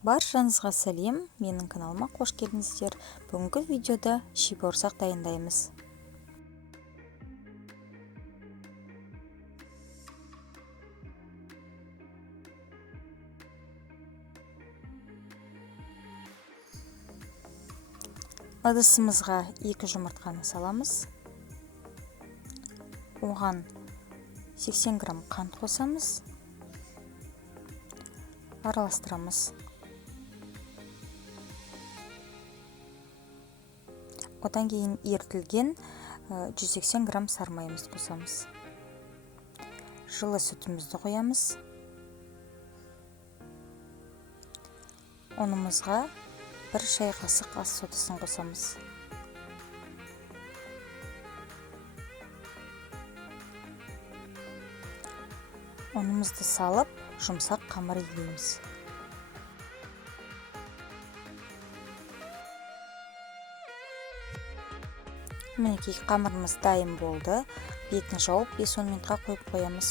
Баршаңызға сәлем, менің каналыма қош келдіңіздер. Бүгінгі видеода ши бауырсақ дайындаймыз. Ыдысымызға 2 жұмыртқаны саламыз. Оған 80 грамм қант қосамыз. Араластырамыз. Одан кейін ерітілген 180 грамм сары майымызды қосамыз. Жылы сүтімізді қоямыз. Ұнымызға 1 шай қасық ас содасын қосамыз. Ұнымызды салып, жұмсақ қамыр илейміз. Мінекей қамырымыз дайын болды. Бетін жауып 5-10 минутқа қойып қоямыз.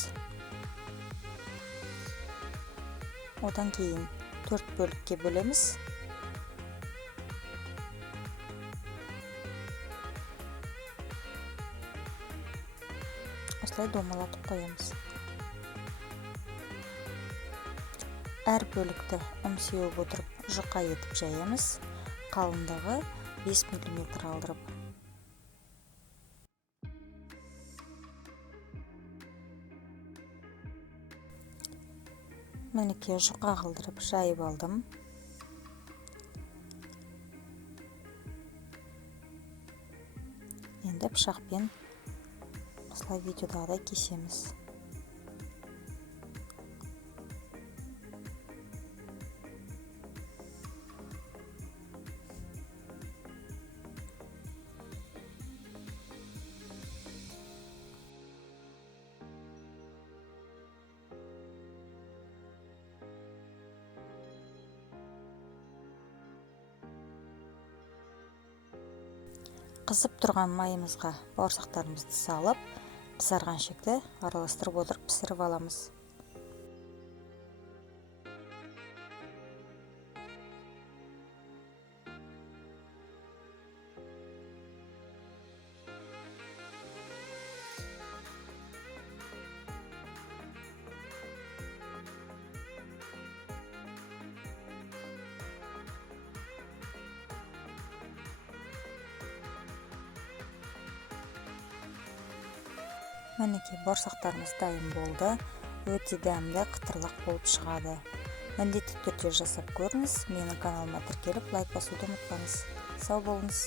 Одан кейін 4 бөлікке бөлеміз. Осылай домалатып қоямыз. Әр бөлікті сеуіп отырып жұқа етіп жаямыз. Қалыңдығы 5 мм алдырып. Мінекей жұқа қылдырып жайып алдым. Енді пышақпен осылай видеодағыдай кесеміз. Қызып тұрған майымызға бауырсақтарымызды салып, қызарған шекті араластырып отырып пісіріп аламыз. Мінекей бауырсақтарымыз дайын болды. Өте дәмді, қытырлақ болып шығады. Міндетті түрде жасап көріңіз. Менің каналыма тіркеліп лайк басуды ұмытпаңыз. Сау болыңыз.